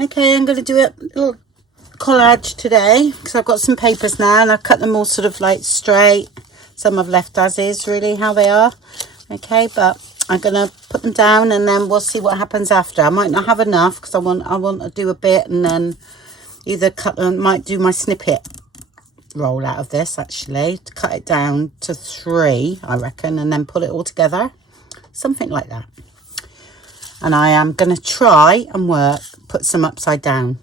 Okay, I'm going to do a little collage today because I've got some papers now and I've cut them all sort of like straight. Some I've left as is, really how they are. Okay, but I'm going to put them down and then we'll see what happens after. I might not have enough because I want to do a bit and then either might do my snippet roll out of this actually, to cut it down to 3, I reckon, and then put it all together. Something like that. And I am going to try and put some upside down.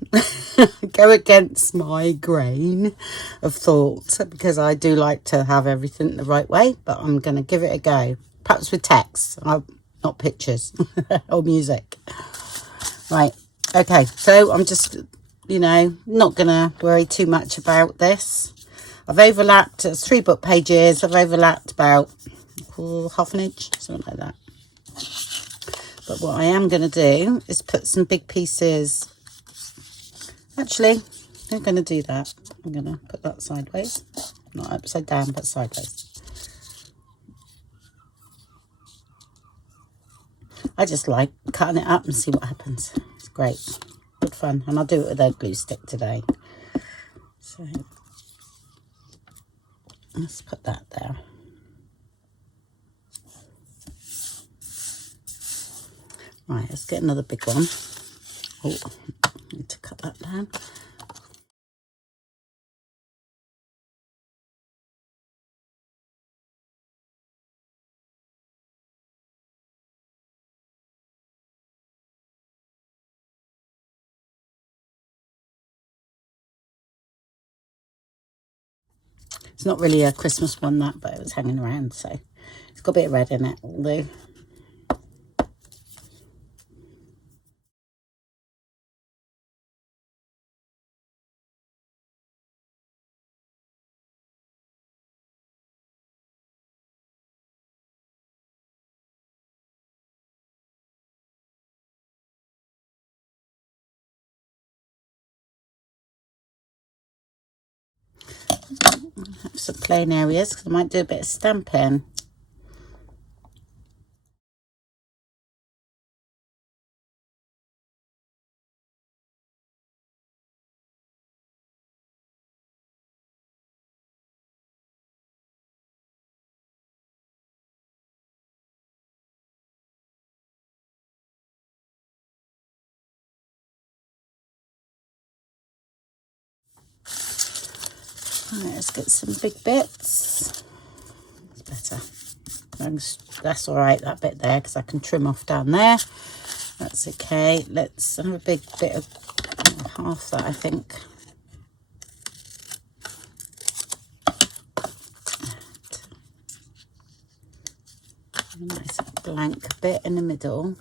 Go against my grain of thought because I do like to have everything the right way, but I'm going to give it a go. Perhaps with text, not pictures or music. Right, okay, so I'm just, not going to worry too much about this. I've overlapped, it's 3 book pages, I've overlapped about half an inch, something like that. But what I am going to do is put some big pieces. Actually, I'm going to do that. I'm going to put that sideways. Not upside down, but sideways. I just like cutting it up and see what happens. It's great. Good fun. And I'll do it with a glue stick today. So, let's put that there. Right, let's get another big one. Oh, I need to cut that down. It's not really a Christmas one, that, but it was hanging around, so it's got a bit of red in it, although. Have some plain areas because I might do a bit of stamping. Right, let's get some big bits. It's better. That's all right, that bit there, because I can trim off down there. That's okay. Let's have a big bit of half that, I think. A nice blank bit in the middle.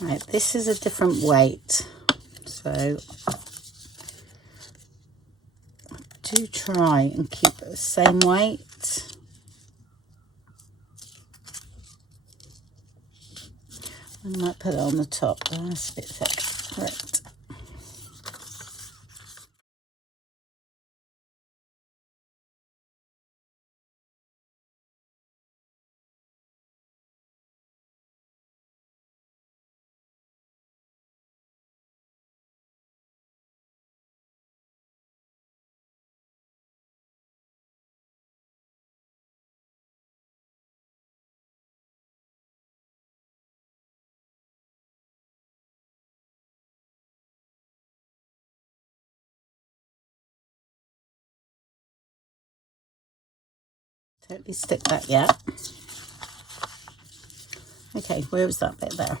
Right, this is a different weight, so do try and keep it the same weight. I might put it on the top. Oh, that's a bit thick. Right. Totally stick that yet. Okay, where was that bit there?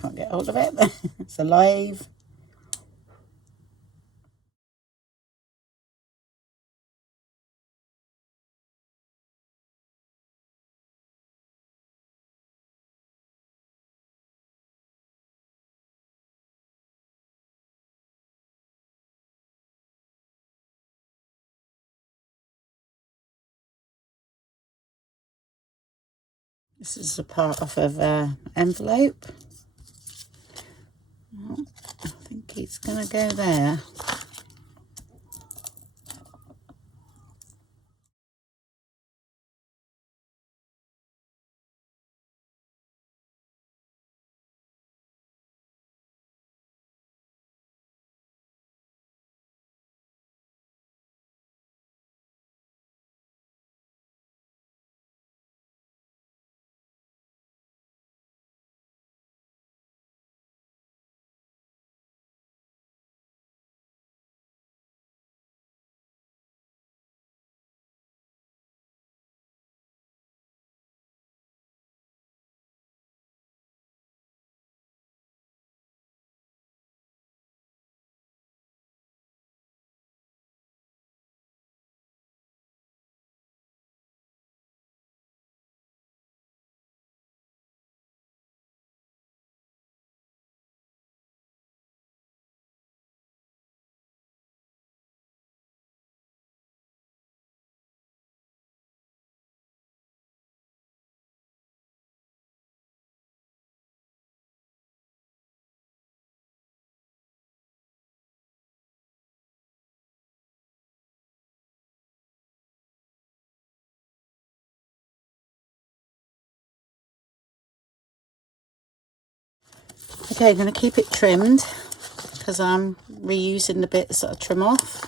Can't get hold of it. It's alive. This is a part of an envelope. Oh, I think it's going to go there. Okay, I'm going to keep it trimmed because I'm reusing the bits that I trim off.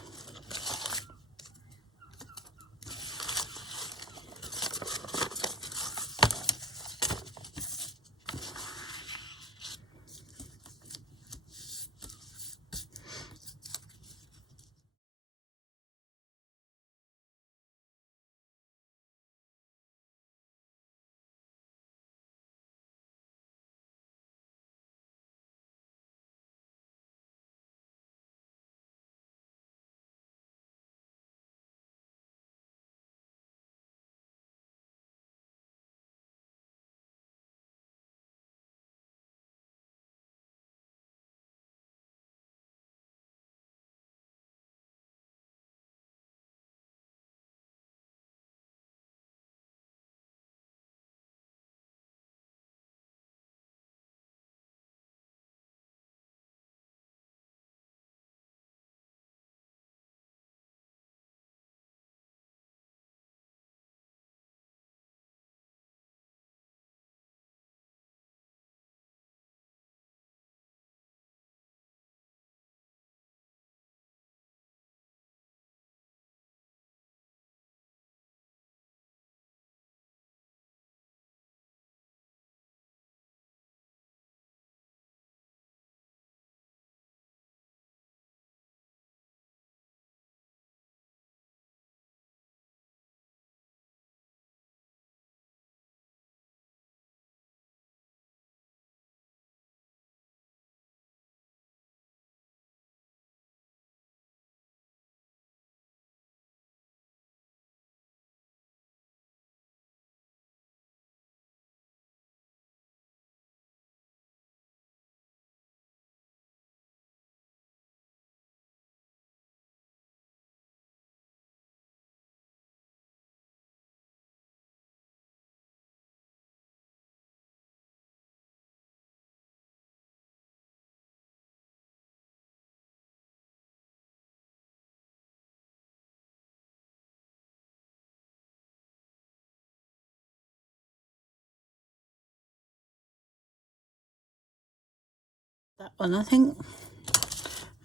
That one, I think.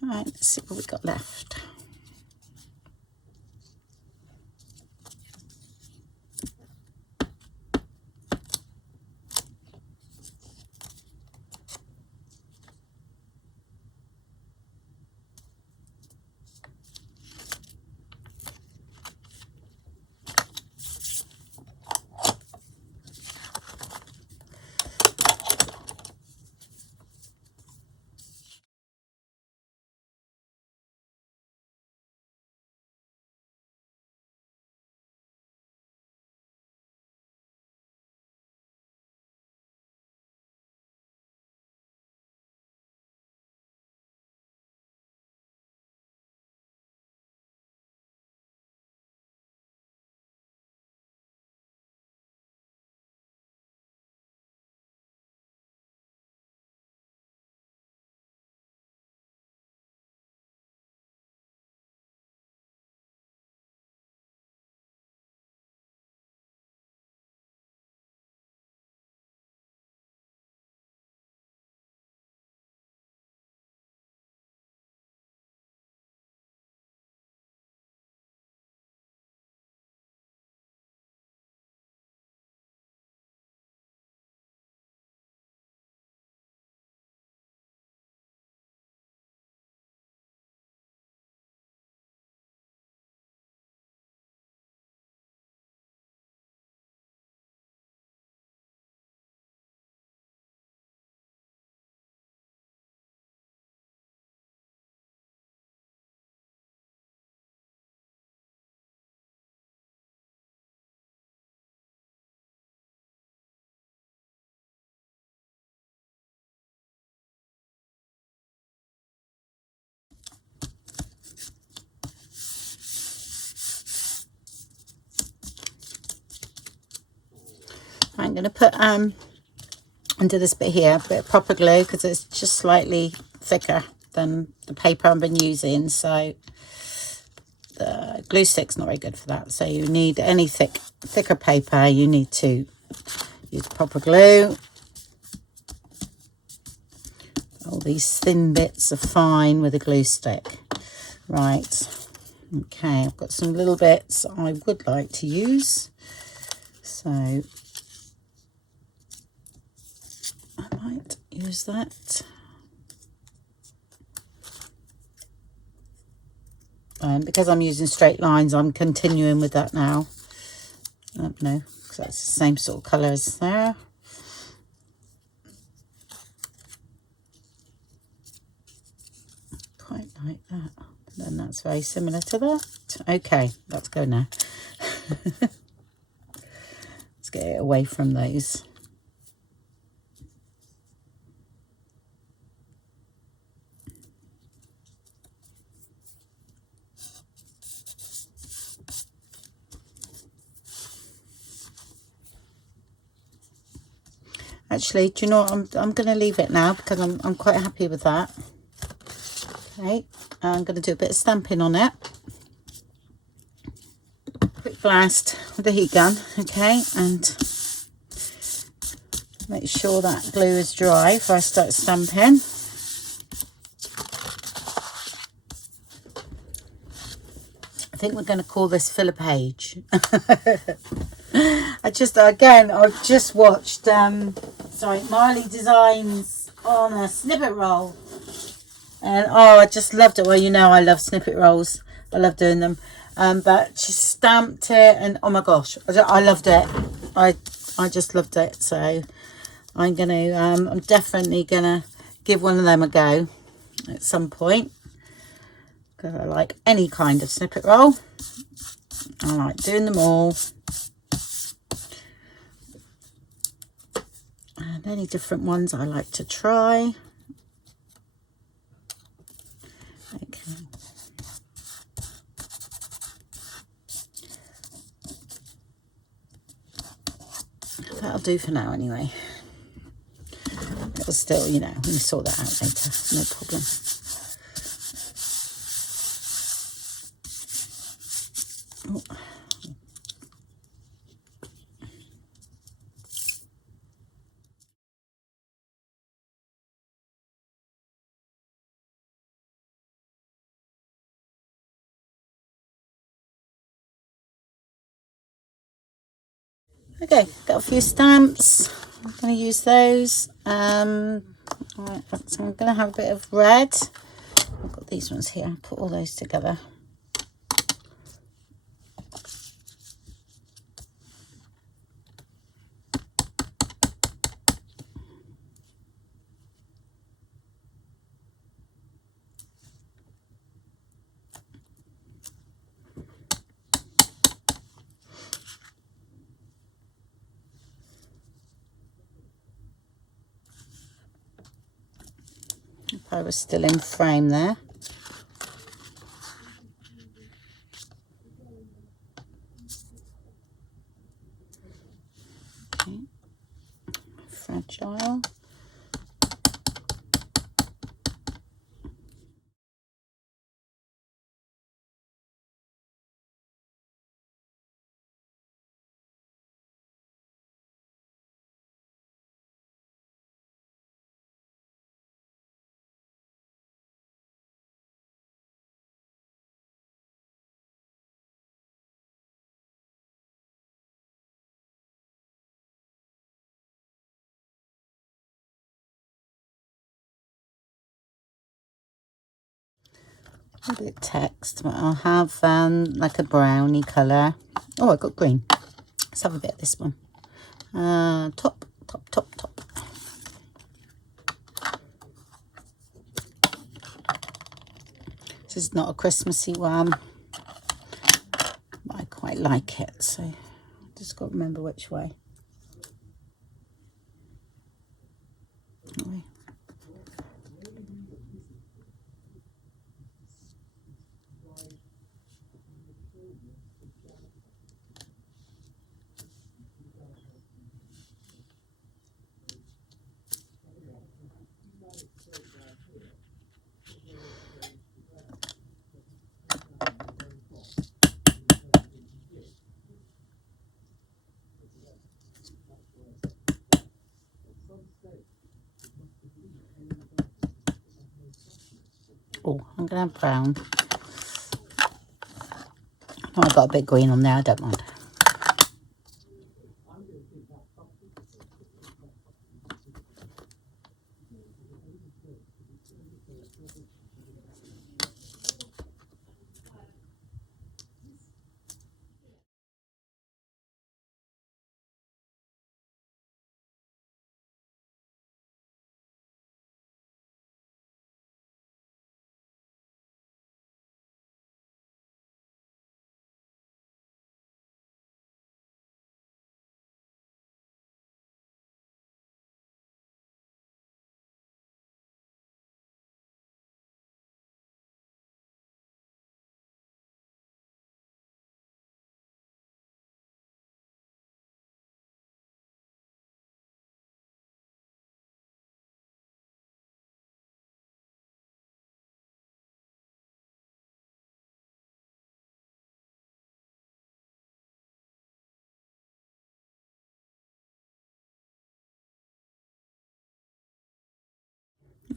All right, let's see what we've got left. I'm going to put under this bit here a bit of proper glue, because it's just slightly thicker than the paper I've been using, so the glue stick's not very good for that. So you need any thicker paper, you need to use proper glue. All these thin bits are fine with a glue stick. Right, okay, I've got some little bits I would like to use, so I might use that. And because I'm using straight lines, I'm continuing with that now. I don't know, because that's the same sort of colour as there. Quite like that. And then that's very similar to that. Okay, let's go now. Let's get it away from those. Actually, do you know what? I'm going to leave it now, because I'm quite happy with that. Okay, I'm going to do a bit of stamping on it. Quick blast with the heat gun, okay, and make sure that glue is dry before I start stamping. I think we're going to call this Fill a Page. I've just watched Marley Designs on a snippet roll, and oh, I just loved it. Well, you know I love snippet rolls, I love doing them, but she stamped it, and oh my gosh, I loved it. I just loved it. So I'm definitely gonna give one of them a go at some point, because I like any kind of snippet roll. I like doing them all. And any different ones I like to try. Okay. That'll do for now anyway. It'll still, you know, we can sort that out later, no problem. Oh. Okay, got a few stamps. I'm going to use those. Right, so I'm going to have a bit of red. I've got these ones here. I'll put all those together. If I was still in frame there. Okay. Fragile. A bit of text, but I'll have like a browny colour. Oh, I got green. Let's have a bit of this one. Top. This is not a Christmassy one, but I quite like it, so just got to remember which way. Anyway. Oh, I'm gonna have brown. Oh, I've got a bit green on there, I don't mind.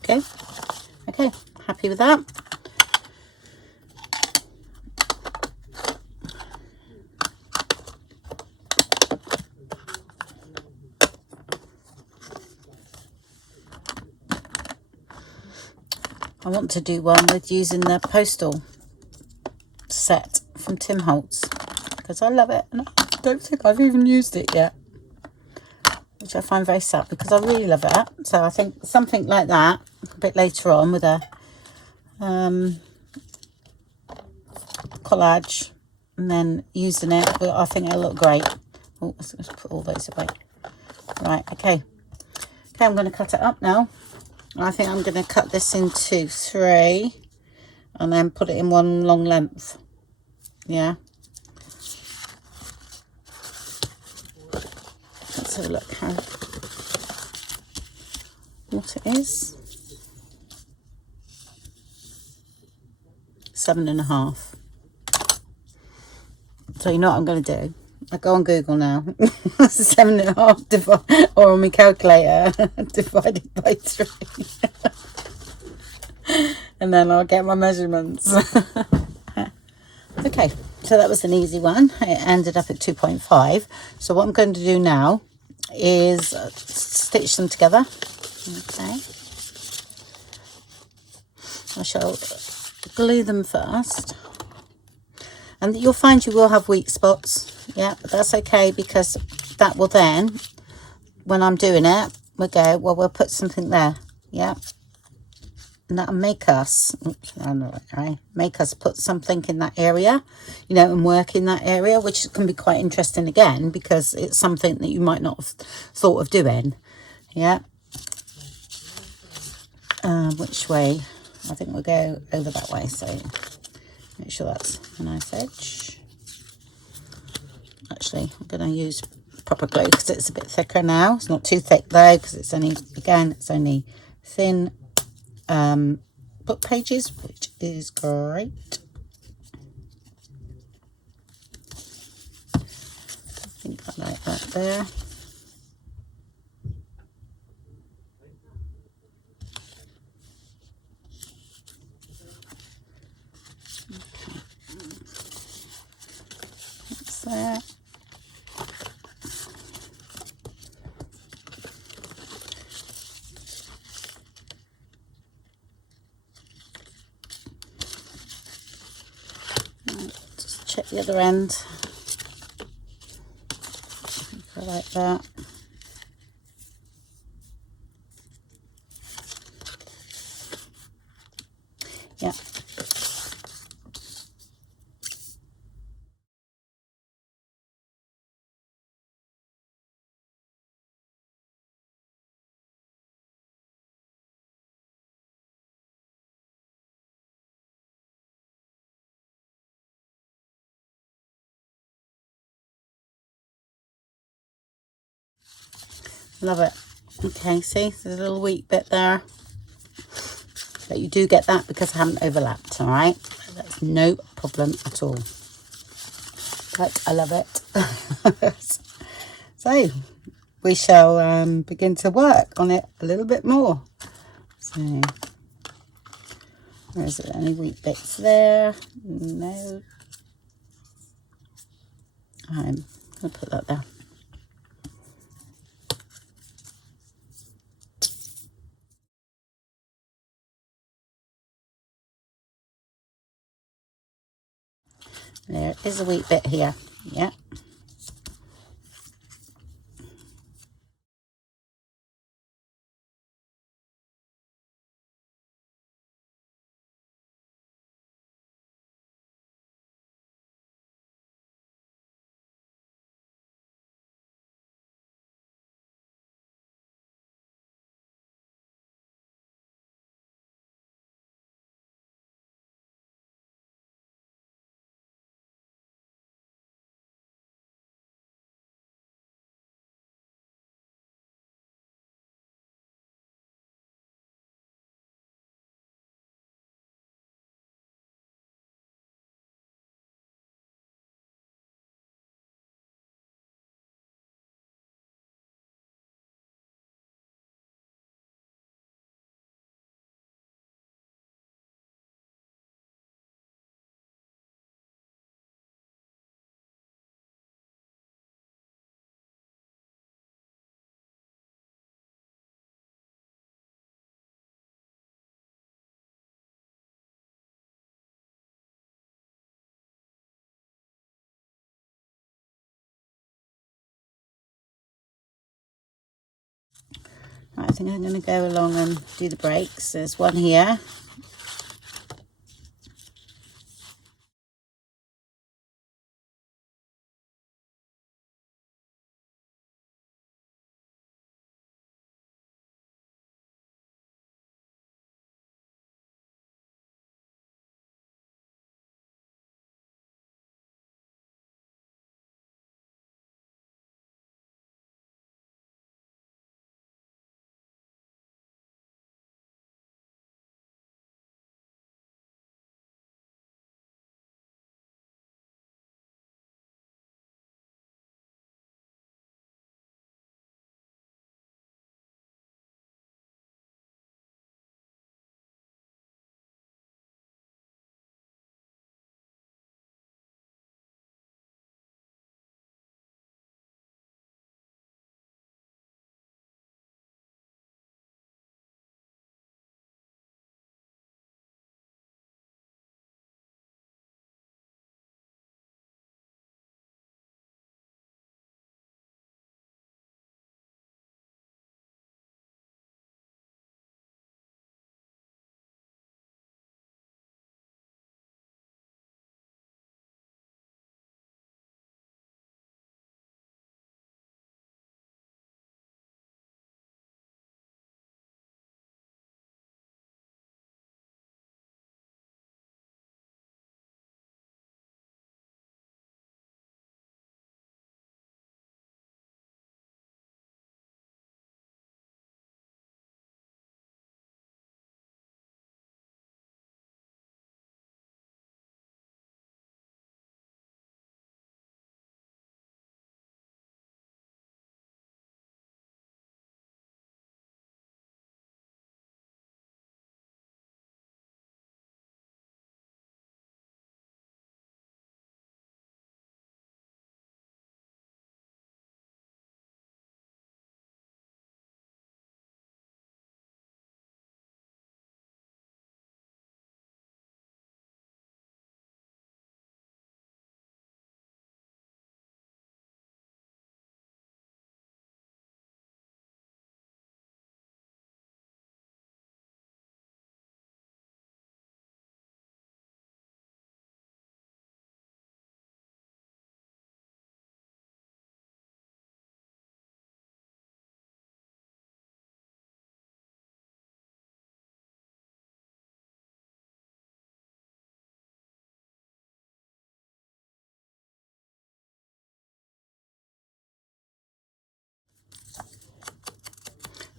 Okay, okay, happy with that. I want to do one with using the postal set from Tim Holtz because I love it and I don't think I've even used it yet, which I find very sad because I really love it. So I think something like that a bit later on with a collage and then using it, I think it'll look great. Oh, let's put all those away. Right, okay, I'm going to cut it up now. I think I'm going to cut this into 3 and then put it in one long length. Yeah. Let's have a look what it is. 7.5. So you know what I'm going to do? I go on Google now. 7.5 divided, or on my calculator, divided by 3. And then I'll get my measurements. Okay, so that was an easy one. It ended up at 2.5. So what I'm going to do now is stitch them together. Okay. I shall glue them first. And you'll find you will have weak spots. Yeah, but that's okay because that will then, when I'm doing it, we'll go, well, we'll put something there. Yeah. And that'll make us, make us put something in that area, you know, and work in that area, which can be quite interesting again, because it's something that you might not have thought of doing. Yeah. Which way? I think we'll go over that way. So make sure that's a nice edge. Actually, I'm going to use proper glue because it's a bit thicker now. It's not too thick though, because it's only, again, it's only thin book pages, which is great. I think I like that there. That's there. Just check the other end. I like that. Yeah. Love it. Okay, see, there's a little weak bit there. But you do get that because I haven't overlapped, all right? That's no problem at all. But I love it. So, we shall begin to work on it a little bit more. So, Or is it any weak bits there? No. I'm going to put that there. There is a weak bit here. Yeah. Right, I think I'm going to go along and do the breaks. There's one here.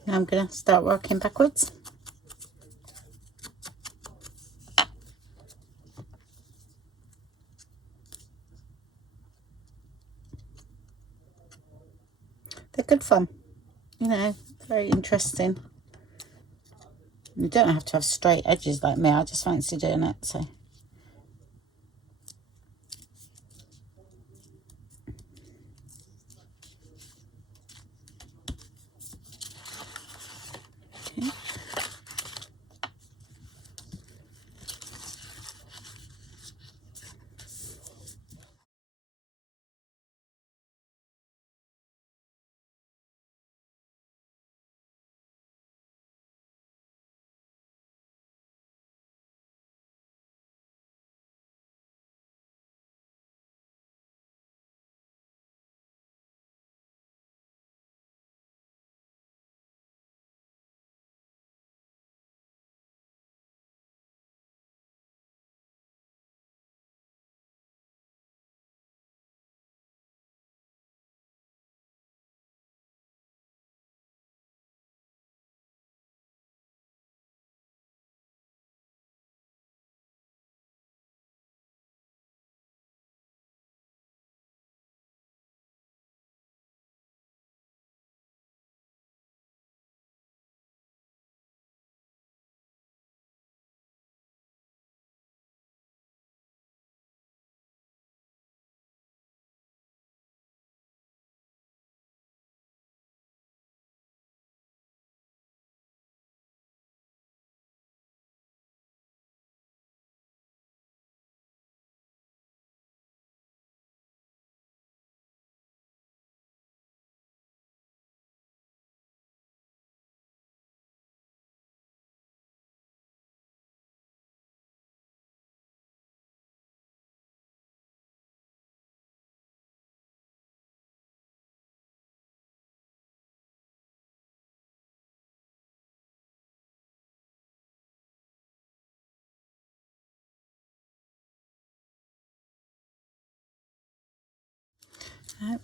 Now I'm going to start working backwards. They're good fun, you know, very interesting. You don't have to have straight edges like me. I just fancy doing it, so. Okay.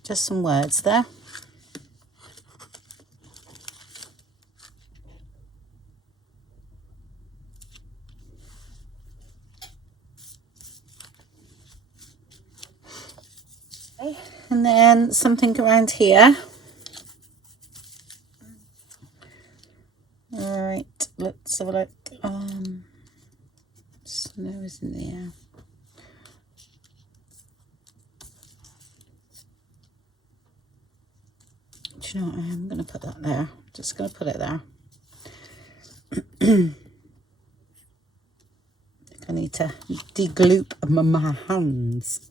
Just some words there. Okay. And then something around here. All right, let's have a look. Snow is in the air. Do you know what? I am going to put that there. Just going to put it there. I think I need to degloop my hands.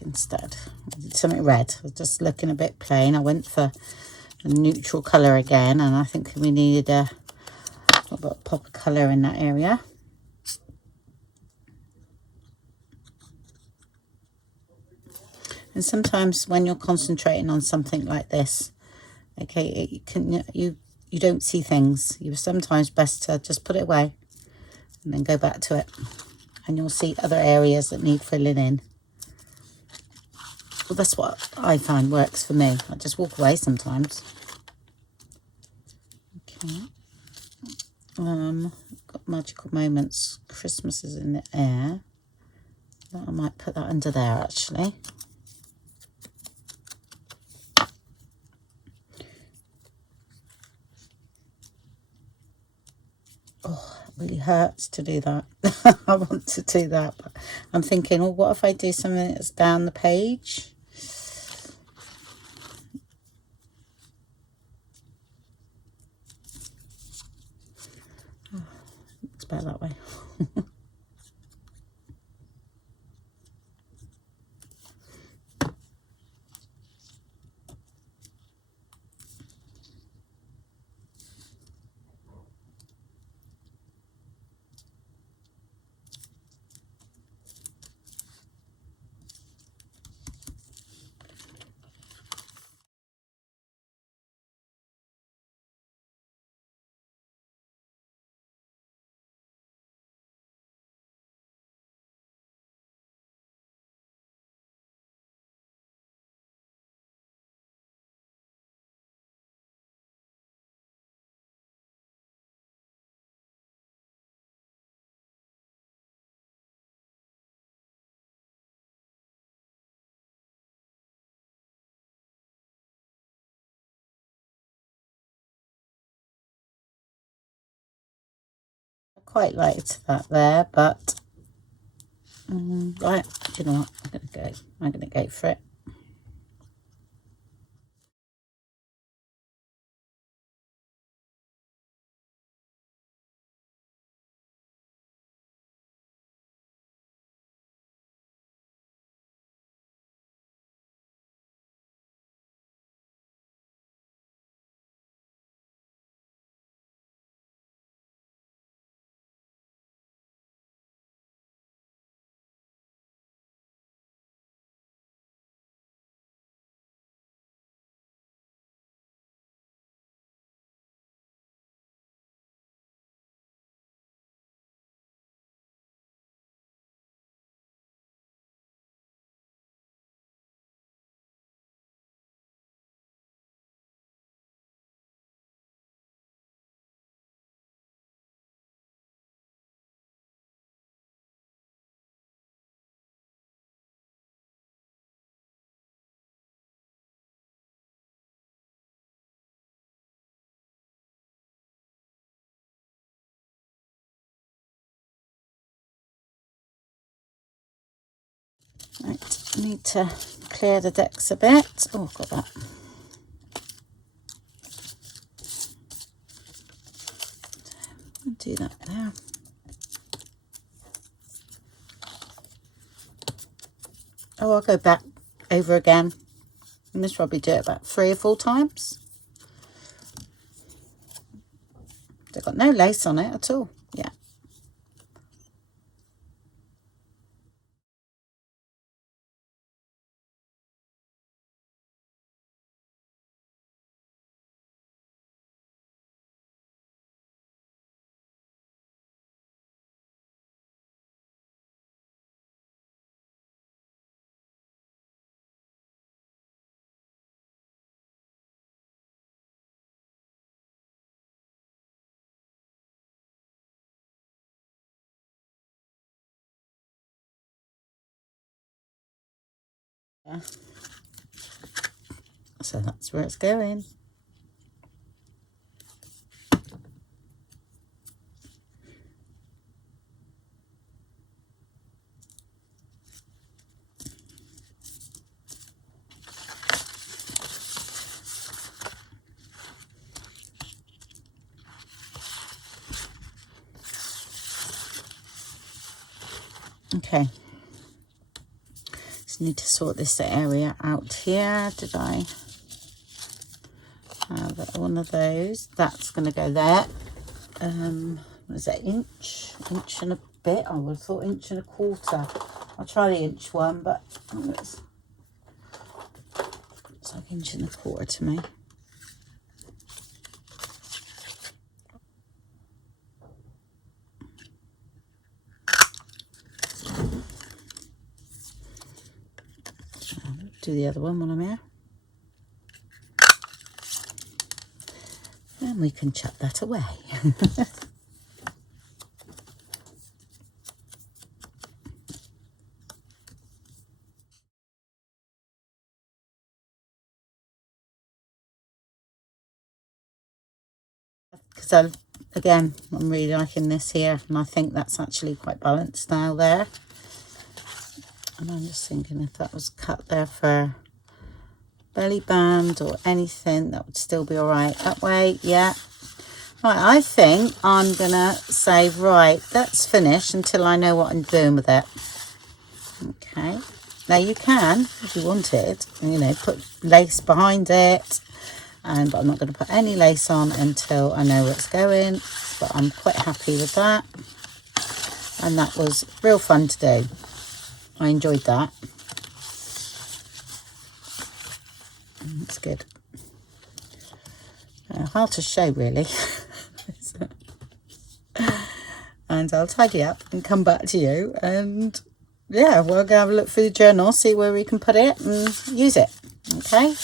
Instead, I did something red. I was just looking a bit plain. I went for a neutral colour again, and I think we needed a little bit of pop of colour in that area. And sometimes when you're concentrating on something like this, okay, you don't see things. You're sometimes best to just put it away and then go back to it, and you'll see other areas that need filling in. Well, that's what I find works for me. I just walk away sometimes. Okay. Got magical moments. Christmas is in the air. I might put that under there actually. Oh, it really hurts to do that. I want to do that, but I'm thinking, oh, what if I do something that's down the page? Oh, looks better that way. quite like that there, but right, you know what, I'm gonna go for it. Right, I need to clear the decks a bit. Oh, got that. I'll do that there. Oh, I'll go back over again. And this probably do it about 3 or 4 times. They've got no lace on it at all. Yeah. Yeah. So that's where it's going. Okay. Just need to sort this area out here. Did I have one of those? That's going to go there. What is that, inch and a bit? I would have thought inch and a quarter. I'll try the inch one, but it's like inch and a quarter to me. Do the other one while I'm here. And we can chuck that away. Because again, I'm really liking this here, and I think that's actually quite balanced now there. And I'm just thinking if that was cut there for belly band or anything, that would still be all right that way. Yeah. Right, I think I'm gonna say, right, that's finished until I know what I'm doing with it. Okay. Now you can, if you wanted, you know, put lace behind it, but I'm not going to put any lace on until I know where it's going. But I'm quite happy with that, and that was real fun to do. I enjoyed that. That's good. Hard to show, really. And I'll tidy up and come back to you, and yeah, we're gonna have a look through the journal, see where we can put it and use it. Okay,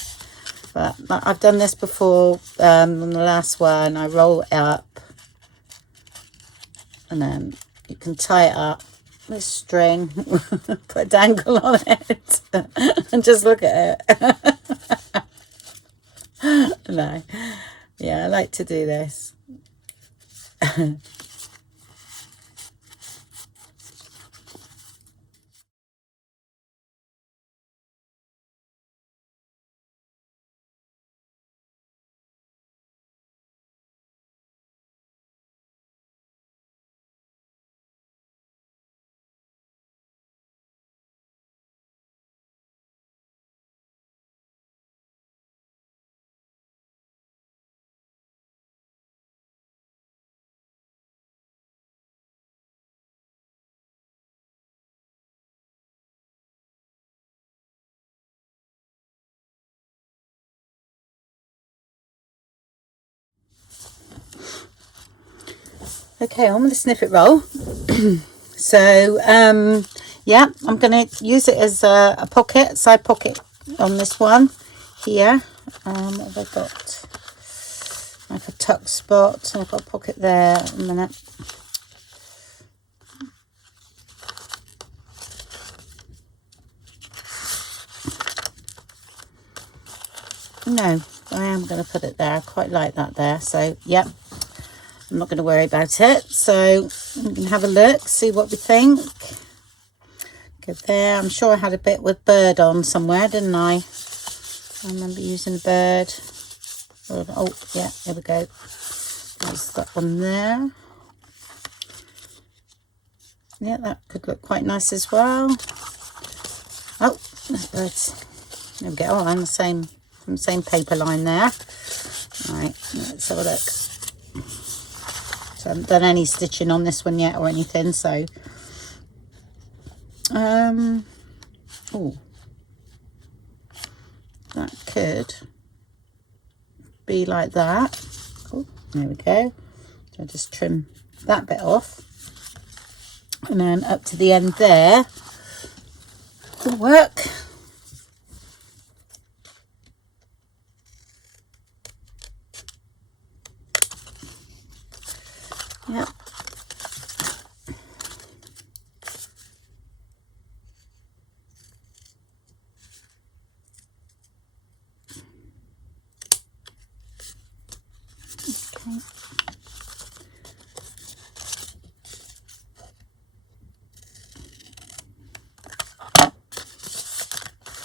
but I've done this before. On the last one, I roll it up, and then you can tie it up with string, put a dangle on it, and just look at it. No, yeah, I like to do this. Okay, on with the snippet roll. So yeah, I'm going to use it as a pocket, side pocket on this one here. What have I got? Like a tuck spot. I've got a pocket there. A minute. No, I am going to put it there. I quite like that there. So yep, I'm not going to worry about it. So we can have a look, see what we think. Good there. I'm sure I had a bit with bird on somewhere, didn't I? I remember using a bird. Oh, yeah, there we go. There's that one there. Yeah, that could look quite nice as well. Oh, there's birds. There we go. Oh, on the same paper line there. All right, let's have a look. So I haven't done any stitching on this one yet or anything, so oh, that could be like that. Oh, there we go. So I'll just trim that bit off, and then up to the end there will work. Yep.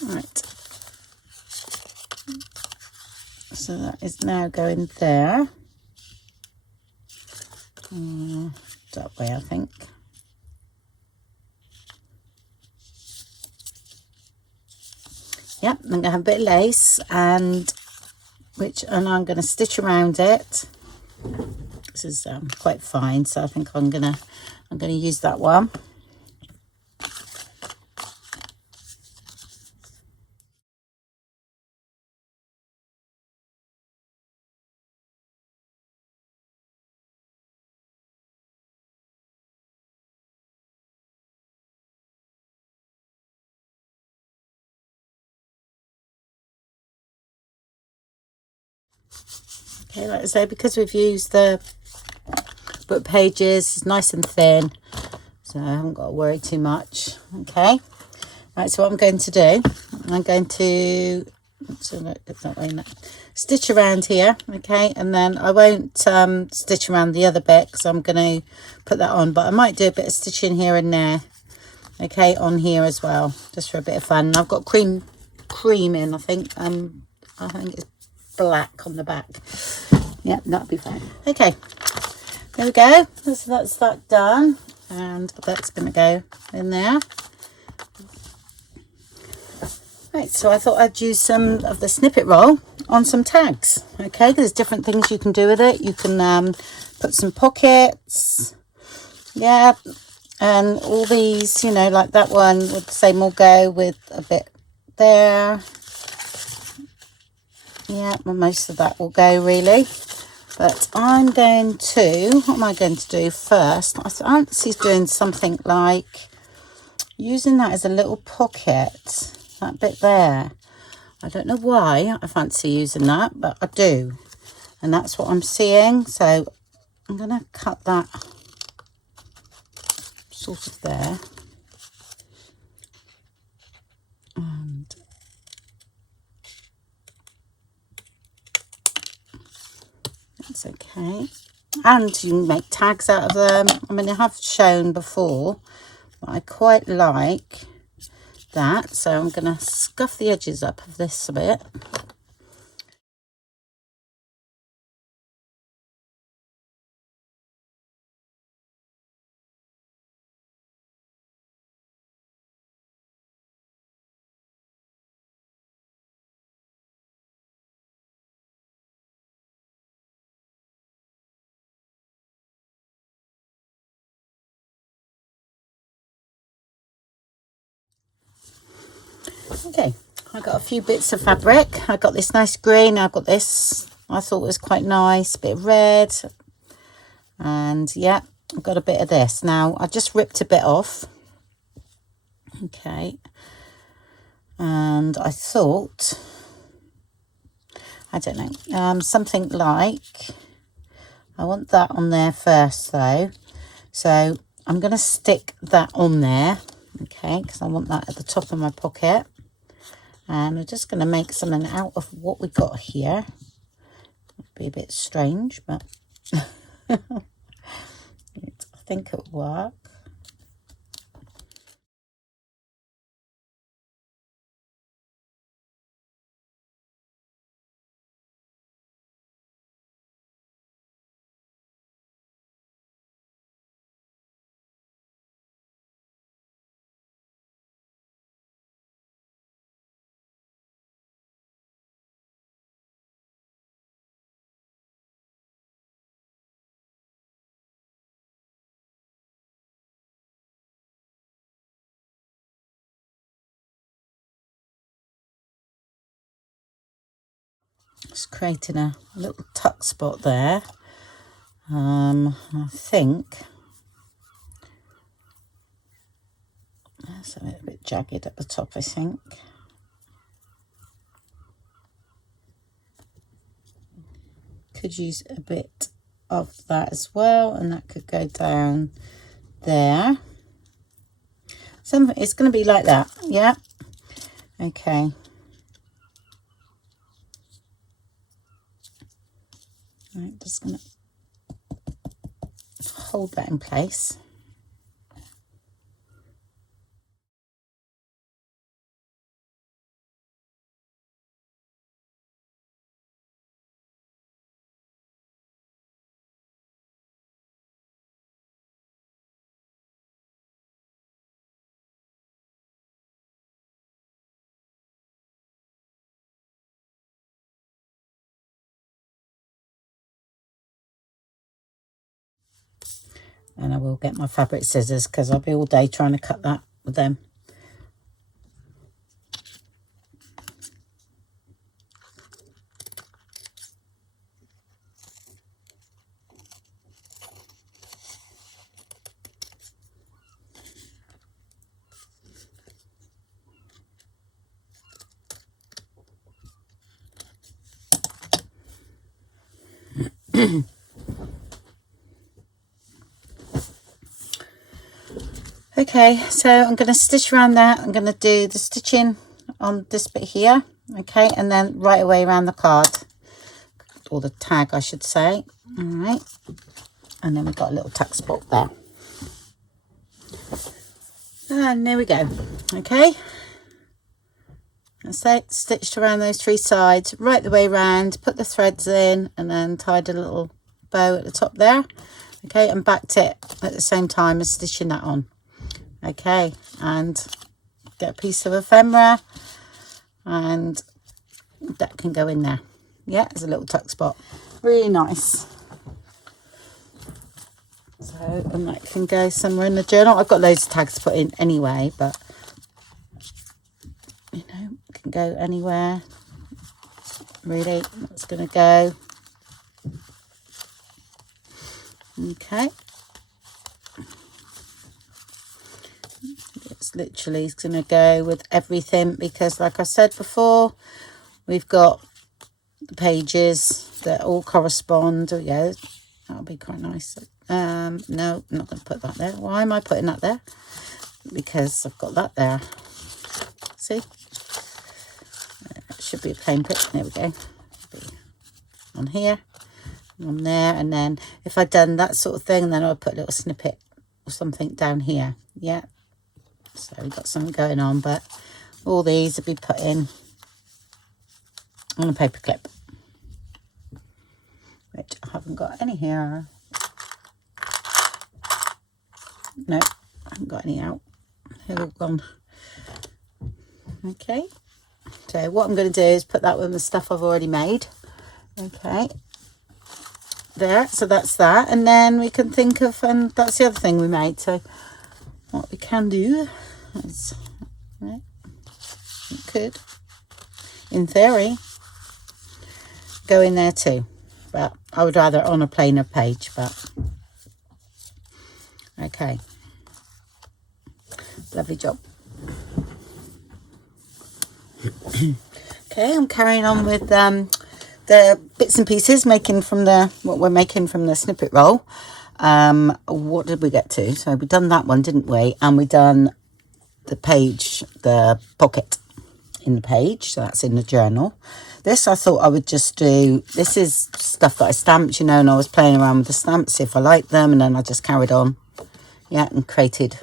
Right, so that is now going there. That way, I think. Yep, I'm going to have a bit of lace, and I'm going to stitch around it. This is quite fine, so I think I'm going to use that one. Okay, like I say, because we've used the book pages, it's nice and thin, so I haven't got to worry too much. Okay, right, so what I'm going to do, I'm going to that way now. Stitch around here, okay, and then I won't stitch around the other bit because I'm going to put that on, but I might do a bit of stitching here and there, okay, on here as well, just for a bit of fun. And I've got cream in, I think it's black on the back. Yeah, that'll be fine. Okay, there we go. So that's that done, and that's going to go in there. Right, so I thought I'd use some of the snippet roll on some tags. Okay, there's different things you can do with it. You can put some pockets, yeah, and all these, you know, like that one would say will go with a bit there. Yeah, well, most of that will go really. But I'm going to, what am I going to do first? I fancy doing something like using that as a little pocket, that bit there. I don't know why I fancy using that, but I do. And that's what I'm seeing. So I'm going to cut that sort of there. And that's okay. And you can make tags out of them. I mean, I have shown before, but I quite like that. So I'm going to scuff the edges up of this a bit. Okay, I got a few bits of fabric. I got this nice green. I got this, I thought was quite nice, a bit of red. And yeah, I've got a bit of this. Now I just ripped a bit off. Okay. And I thought, I don't know, something like, I want that on there first though. So I'm going to stick that on there, okay, because I want that at the top of my pocket. And we're just going to make something out of what we got here. It'll be a bit strange, but I think it'll work. Just creating a little tuck spot there. I think that's a little bit jagged at the top, I think. Could use a bit of that as well, and that could go down there. Something, it's going to be like that, yeah. Okay. Right, just going to hold that in place. And I will get my fabric scissors because I'll be all day trying to cut that with them. Okay, so I'm going to stitch around that. I'm going to do the stitching on this bit here, okay, and then right away around the card, or the tag I should say. All right, and then we've got a little tuck spot there. And there we go. Okay, that's it, stitched around those three sides, right the way around, put the threads in, and then tied a little bow at the top there. Okay, and backed it at the same time as stitching that on. Okay, and get a piece of ephemera, and that can go in there. Yeah, there's a little tuck spot. Really nice. So, and that can go somewhere in the journal. I've got loads of tags to put in anyway, but you know, it can go anywhere. Really, that's going to go. Okay. It's literally going to go with everything because, like I said before, we've got the pages that all correspond. Oh, yeah, that'll be quite nice. No, I'm not going to put that there. Why am I putting that there? Because I've got that there. See? It should be a plain print. There we go. On here, on there, and then if I'd done that sort of thing, then I'll put a little snippet or something down here. Yeah. So we've got something going on, but all these will be put in on a paper clip, which I haven't got any here. No, I haven't got any out. They're all gone. Okay, so what I'm going to do is put that with the stuff I've already made. Okay, there, so that's that, and then we can think of, and that's the other thing we made. So what we can do is, right, it could, in theory, go in there too, but I would rather on a plainer page, but Okay, lovely job. Okay, I'm carrying on with the bits and pieces making from what we're making from the snippet roll. What did we get to? So we done that one, didn't we? And we done the page, the pocket in the page, so that's in the journal. This I thought I would just do. This is stuff that I stamped, you know, and I was playing around with the stamps, see if I liked them, and then I just carried on, yeah, and created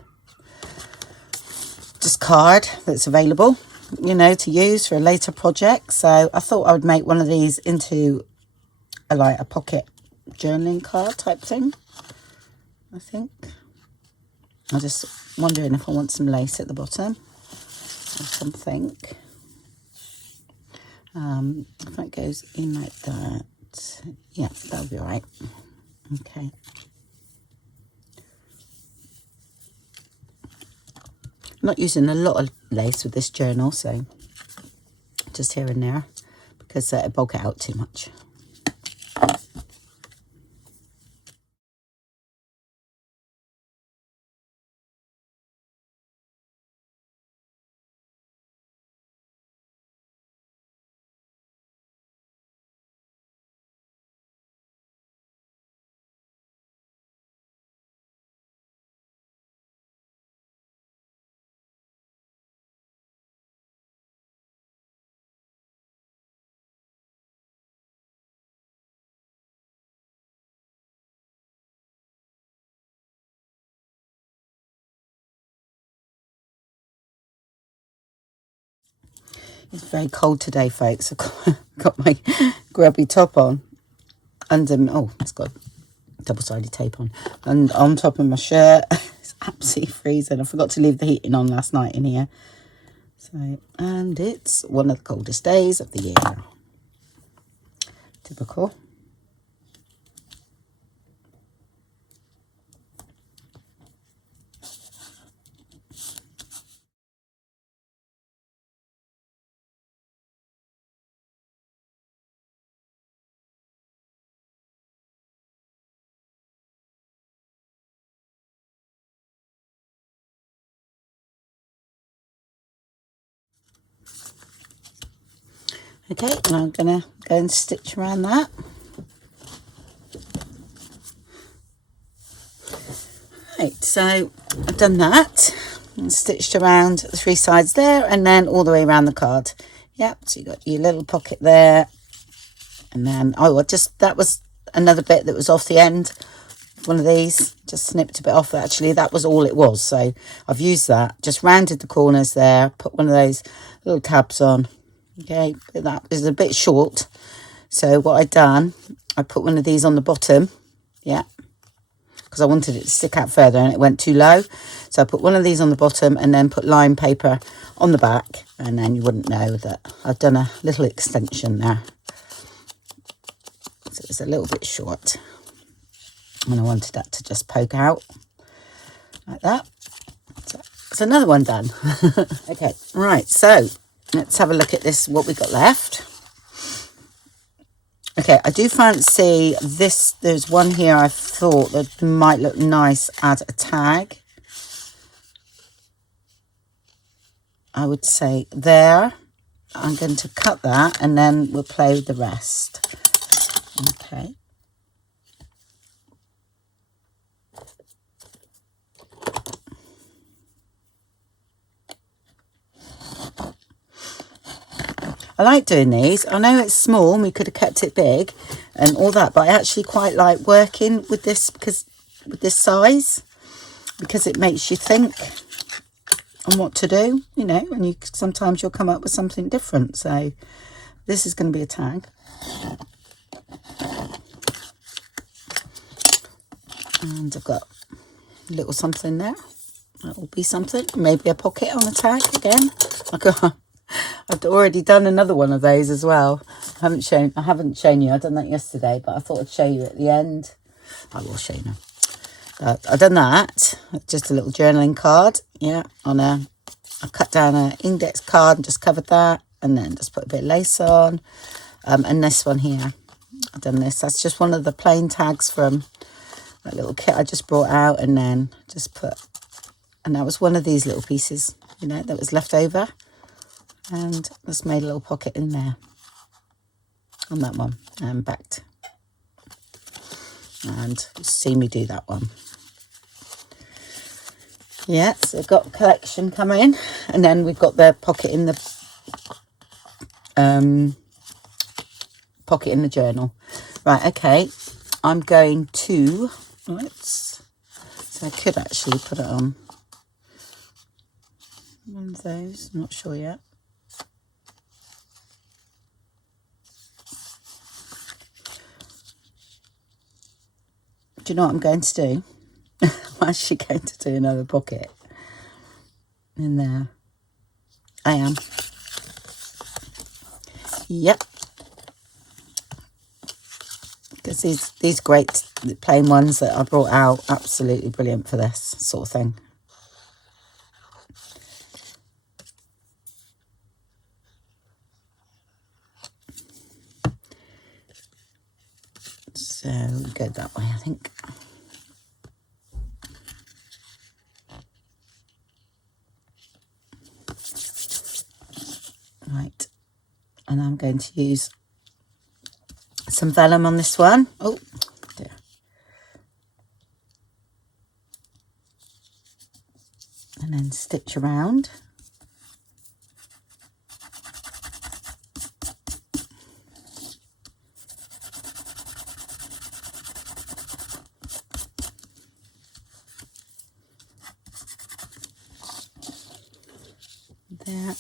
just card that's available, you know, to use for a later project. So I thought I would make one of these into like a pocket journaling card type thing, I think. I'm just wondering if I want some lace at the bottom or something. If that goes in like that, yeah, that'll be all right. Okay. I'm not using a lot of lace with this journal, so just here and there, because it'll bulk it out too much. It's very cold today, folks. I've got my grubby top on. Oh, it's got double-sided tape on. And on top of my shirt. It's absolutely freezing. I forgot to leave the heating on last night in here. So, and it's one of the coldest days of the year. Typical. Okay, and I'm going to go and stitch around that. Right, so I've done that and stitched around the three sides there and then all the way around the card. Yep, so you got your little pocket there. And then, that was another bit that was off the end. One of these, just snipped a bit off. Actually, that was all it was. So I've used that, just rounded the corners there, put one of those little tabs on. Okay, that is a bit short. So what I done, I put one of these on the bottom. Yeah, because I wanted it to stick out further and it went too low. So I put one of these on the bottom and then put lime paper on the back. And then you wouldn't know that I've done a little extension there. So it's a little bit short. And I wanted that to just poke out like that. So it's another one done. Okay, right, so let's have a look at this, what we got left. Okay, I do fancy this. There's one here I thought that might look nice as a tag. I would say there. I'm going to cut that and then we'll play with the rest. Okay. I like doing these. I know it's small and we could have kept it big and all that, but I actually quite like working with this because with this size, because it makes you think on what to do, you know, and sometimes you'll come up with something different. So this is going to be a tag. And I've got a little something there. That will be something. Maybe a pocket on a tag again. I've already done another one of those as well. I haven't shown you. I done that yesterday, but I thought I'd show you at the end. I will show you now. I've done that. Just a little journaling card. Yeah, I cut down an index card and just covered that, and then just put a bit of lace on. And this one here, I've done this. That's just one of the plain tags from that little kit I just brought out, and then just put, and that was one of these little pieces, you know, that was left over, and just made a little pocket in there on that one, and backed, and see me do that one. Yeah, so we've got a collection coming, and then we've got the pocket in the journal. Right, okay, I'm going to, so I could actually put it on one of those, I'm not sure yet. Do you know what I'm going to do? I'm actually going to do another pocket in there. I am. Yep. Because these great plain ones that I brought out, absolutely brilliant for this sort of thing. So we'll go that way, I think. Right, and I'm going to use some vellum on this one. Oh dear. And then stitch around. There.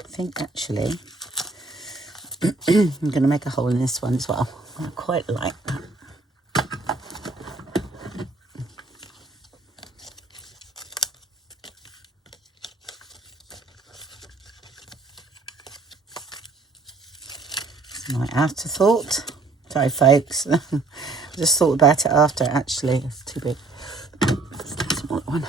I think actually I'm going to make a hole in this one as well. I quite like that. It's my afterthought. Sorry folks, I just thought about it after. Actually, it's too big. Smaller one.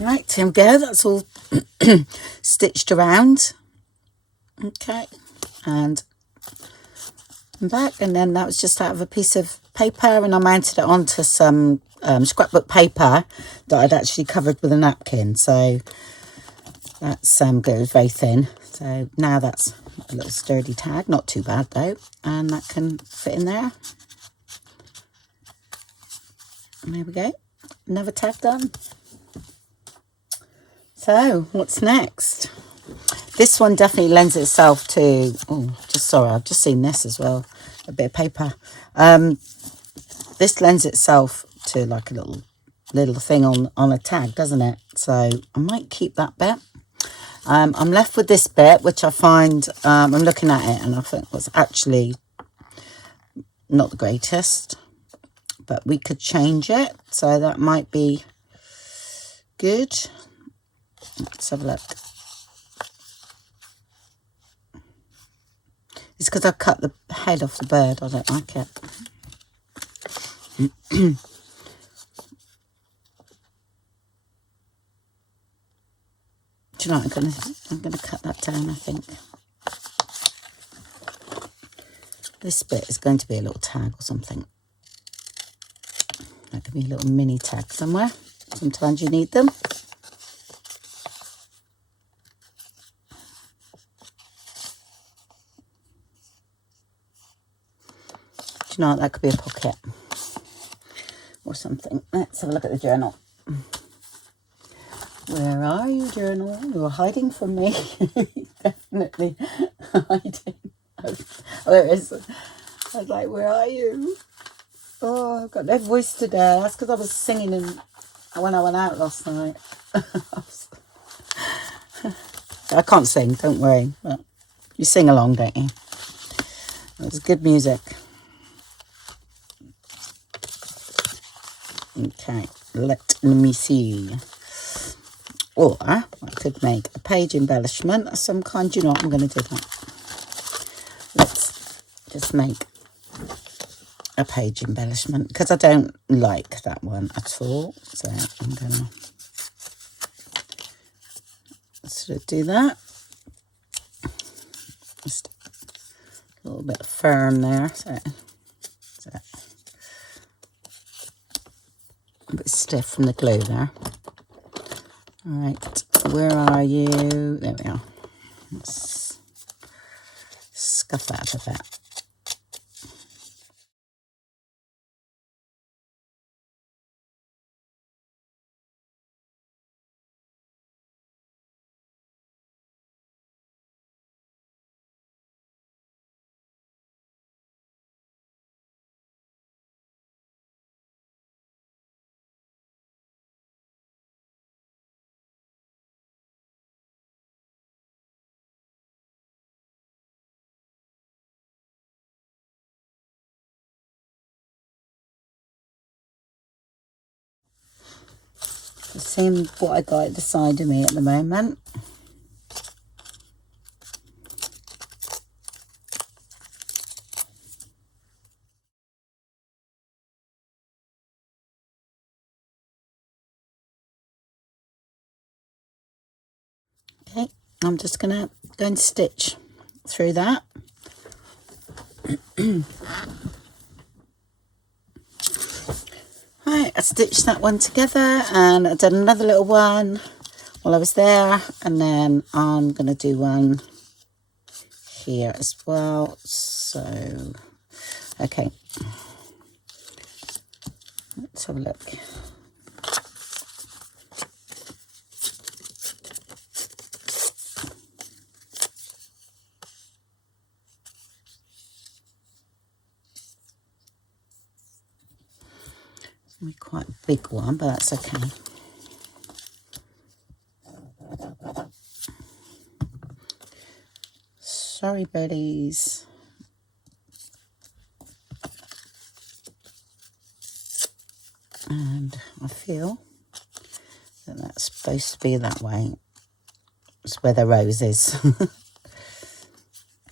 Right, here we go. That's all stitched around. Okay, and back, and then that was just out of a piece of paper, and I mounted it onto some scrapbook paper that I'd actually covered with a napkin. So that's good. It was very thin. So now that's a little sturdy tag, not too bad though, and that can fit in there. And there we go, another tag done. So what's next? This one definitely lends itself to, oh, just sorry, I've just seen this as well, a bit of paper. This lends itself to like a little thing on a tag, doesn't it? So I might keep that bit. I'm left with this bit, which I find, I'm looking at it and I think was actually not the greatest, but we could change it. So that might be good. Let's have a look. It's because I cut the head off the bird. I don't like it. Do you know what? I'm gonna cut that down, I think. This bit is going to be a little tag or something. That could be a little mini tag somewhere. Sometimes you need them. Do you know what? That could be a pocket or something. Let's have a look at the journal. Where are you, journal? You're hiding from me. Definitely hiding. Oh, there it is. I was like, where are you? Oh, I've got no voice today. That's because I was singing when I went out last night. I can't sing, don't worry. But you sing along, don't you? It's good music. Okay, let me see. Or I could make a page embellishment of some kind. You know what? I'm going to do that. Let's just make a page embellishment because I don't like that one at all. So I'm going to sort of do that. Just a little bit firm there. So a bit stiff from the glue there. All right, where are you? There we are. Let's scuff that a bit. Same what I got at the side of me at the moment. Okay, I'm just gonna go and stitch through that. Right, I stitched that one together and I did another little one while I was there, and then I'm gonna do one here as well. So okay, let's have a look. It's gonna be quite a big one, but that's okay. Sorry, birdies. And I feel that that's supposed to be that way. It's where the rose is.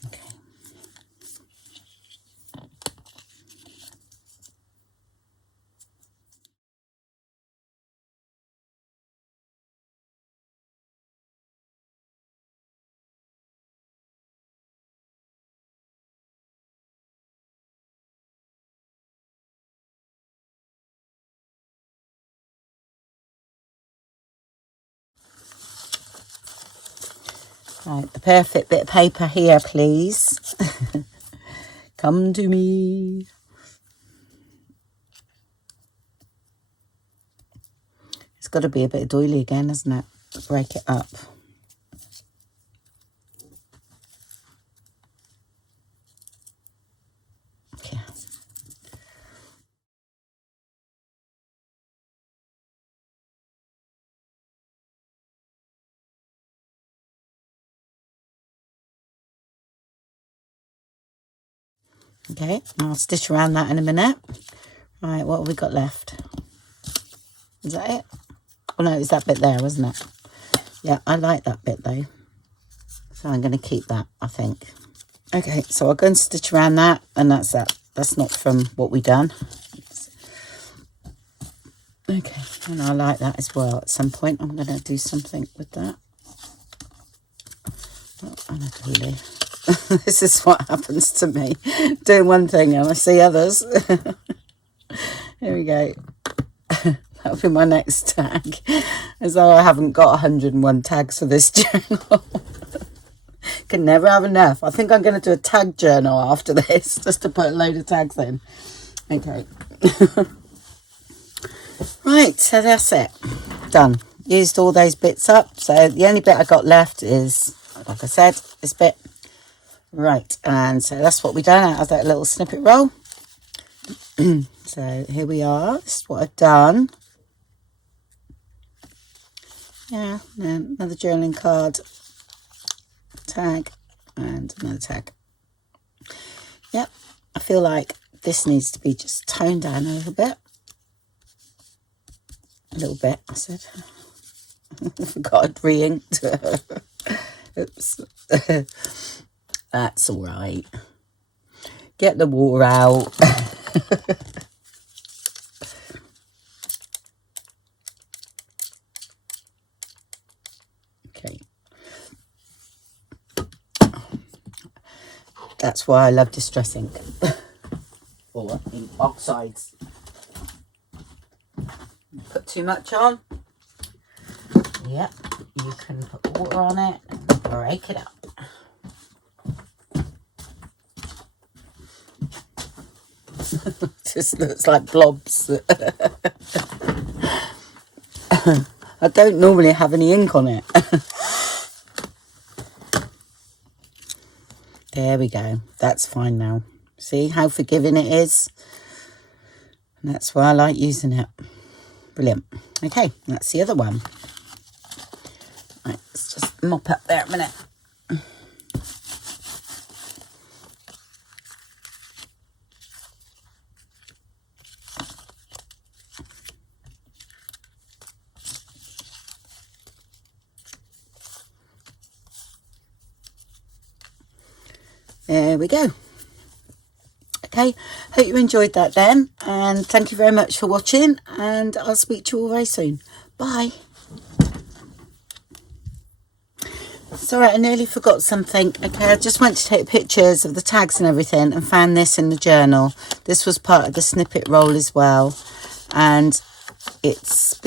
Okay. Right, the perfect bit of paper here, please. Come to me. It's got to be a bit of doily again, hasn't it? Break it up. Okay. Okay, I'll stitch around that in a minute. Right, what have we got left? Is that it? Oh no, it's that bit there, wasn't it? Yeah, I like that bit though. So I'm going to keep that, I think. Okay, so I'll go and stitch around that, and that's that. That's not from what we done. Okay, and I like that as well. At some point, I'm going to do something with that. Oh, and a doily. This is what happens to me. Doing one thing and I see others. Here we go. That'll be my next tag. As though I haven't got 101 tags for this journal. Can never have enough. I think I'm going to do a tag journal after this, just to put a load of tags in. Okay. Right, so that's it. Done. Used all those bits up. So the only bit I got left is, like I said, this bit. Right, and so that's what we done out of that little snippet roll. So here we are. This is what I've done. Yeah, and then another journaling card, tag, and another tag. Yep, I feel like this needs to be just toned down a little bit. A little bit, I said. I forgot I'd re-inked. Oops. That's all right. Get the water out. Okay. That's why I love distress ink. Or ink oxides. Put too much on. Yep, you can put water on it and break it up. Just looks like blobs. I don't normally have any ink on it. There we go. That's fine now. See how forgiving it is? And that's why I like using it. Brilliant. Okay, that's the other one. Right, let's just mop up there a minute. There we go. Okay, hope you enjoyed that then, and thank you very much for watching, and I'll speak to you all very soon. Bye. Sorry, I nearly forgot something. Okay, I just went to take pictures of the tags and everything and found this in the journal. This was part of the snippet roll as well, and it's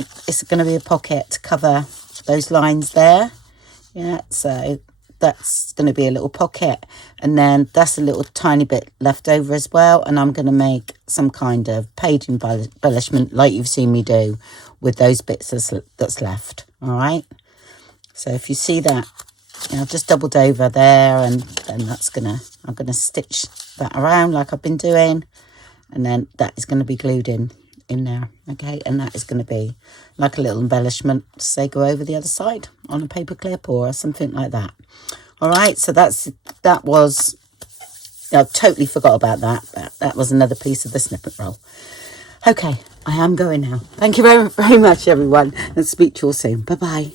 going to be a pocket to cover those lines there. Yeah, so that's going to be a little pocket, and then that's a little tiny bit left over as well, and I'm going to make some kind of page embellishment like you've seen me do with those bits that's left. All right, so if you see that, I've just doubled over there, and then I'm gonna stitch that around like I've been doing, and then that is going to be glued in there. Okay, and that is going to be like a little embellishment, say go over the other side on a paper clip or something like that. All right, so that was, I totally forgot about that, but that was another piece of the snippet roll. Okay, I am going now. Thank you very, very much, everyone, and speak to you all soon. Bye bye.